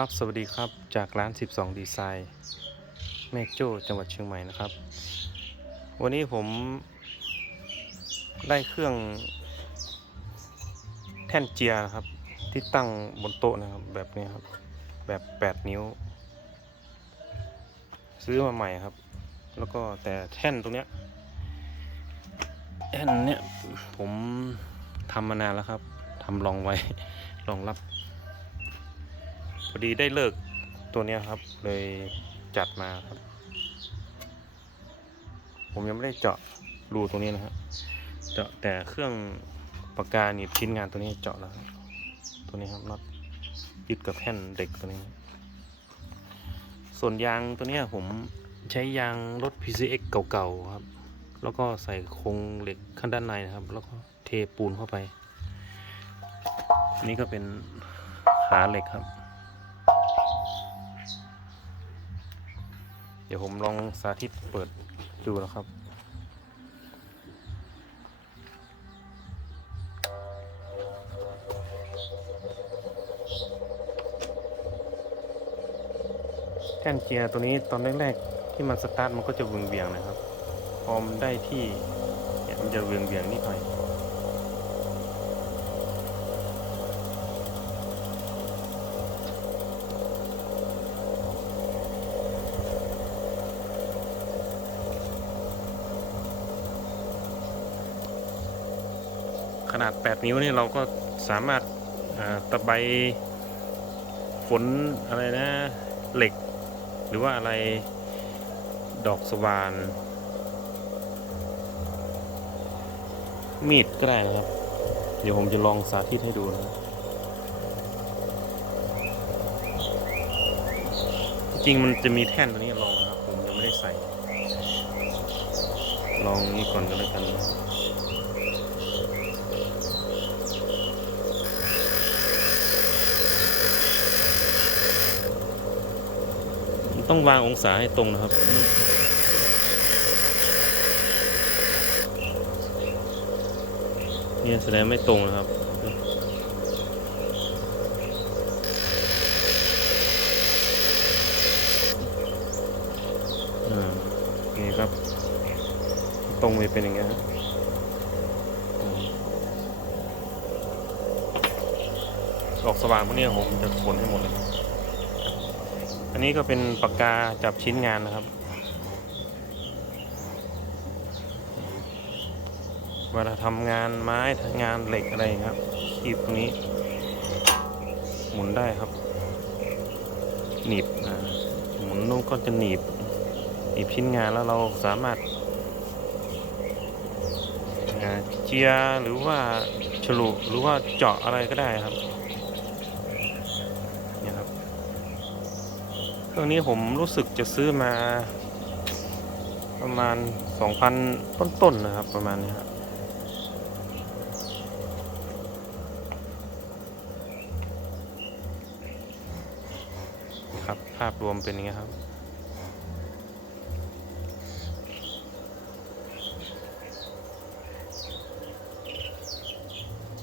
ครับสวัสดีครับจากร้าน 12 ดีไซน์แม่โจ้จังหวัดเชียงใหม่นะครับ วันนี้ผมได้เครื่องแท่นเจียนะครับ ที่ตั้งบนโต๊ะนะครับ แบบนี้ครับ แบบ 8 นิ้ว ซื้อมาใหม่ครับ แล้วก็แต่แท่นตรงเนี้ยแท่นเนี้ยผมทำมานานแล้วครับทำลองไว้รองรับ พอดีได้เลิกตัวนี้ครับ เลยจัดมาครับ ผมยังไม่ได้เจาะรูตรงนี้นะฮะเจาะแต่เครื่องปากกาหนีบชิ้นงานตัวนี้เจาะแล้ว ตัวนี้ครับน็อตยึดกับแท่นเด็กตัวนี้ ส่วนยางตัวนี้ผมใช้ยางรถ PCX เก่าๆครับ แล้วก็ใส่โครงเหล็กข้างด้านในนะครับ แล้วก็เทปูนเข้าไป นี่ก็เป็นขาเหล็กครับ ดี๋ยวผมลองสาธิตเปิดดูนะครับ แท่นเจียร์ตัวนี้ตอนแรกๆ ที่มันสตาร์ทมันก็จะเวียงๆนะครับ พอมได้ที่เวียมันจะเวียงๆนิดหน่อย ขนาด 8 นิ้วนี่เราก็สามารถาตะไบฝนอะไรนะเหล็ก หรือว่าอะไรดอกสว่าน มีดก็ได้นะครับ เดี๋ยวผมจะลองสาธิตให้ดูนะจริงมันจะมีแท่นตัวนี้ลองนะครับ ผมยังไม่ได้ใส่ ลองนี้ก่อนก็แล้วกันนะ ต้องวางองศาให้ตรงนะครับ เนี่ยแสดงไม่ตรงนะครับอ่านี่ครับ ตรงไปเป็นอย่างเงี้ยครับอืมออกสว่างพวกนี้ผมจะขนให้หมดเลย อันนี้ก็เป็นปากกาจับชิ้นงานนะครับ เวลาทำงานไม้งานเหล็กอะไรครับคีบตรงนี้ หมุนได้ครับ หนีบอ่าหมุนนู้นก็จะหนีบหนีบชิ้นงานแล้วเราสามารถเจียหรือว่าฉลุหรือว่าเจาะอะไรก็ได้ครับเนี่ยครับ เครื่องนี้ผมรู้สึกจะซื้อมา ประมาณ 2,000 ต้นๆนะครับ ประมาณนี้ครับครับ ภาพรวมเป็นอย่างนี้ครับ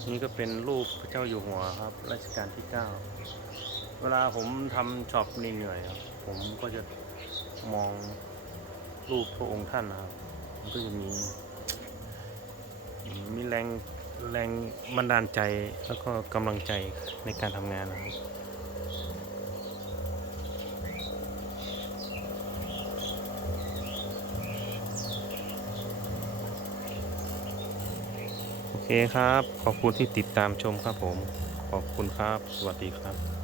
นี่ก็เป็นรูปพระเจ้าอยู่หัวครับรัชกาลที่ 9 เวลาผมทำช็อปเหนื่อยๆครับ ผมก็จะมองรูปพระองค์ท่านนะครับ มันก็จะมี มีแรงแรงบันดาลใจแล้วก็กำลังใจในการทำงานนะครับโอเคครับ ขอบคุณที่ติดตามชมครับผม ขอบคุณครับ สวัสดีครับ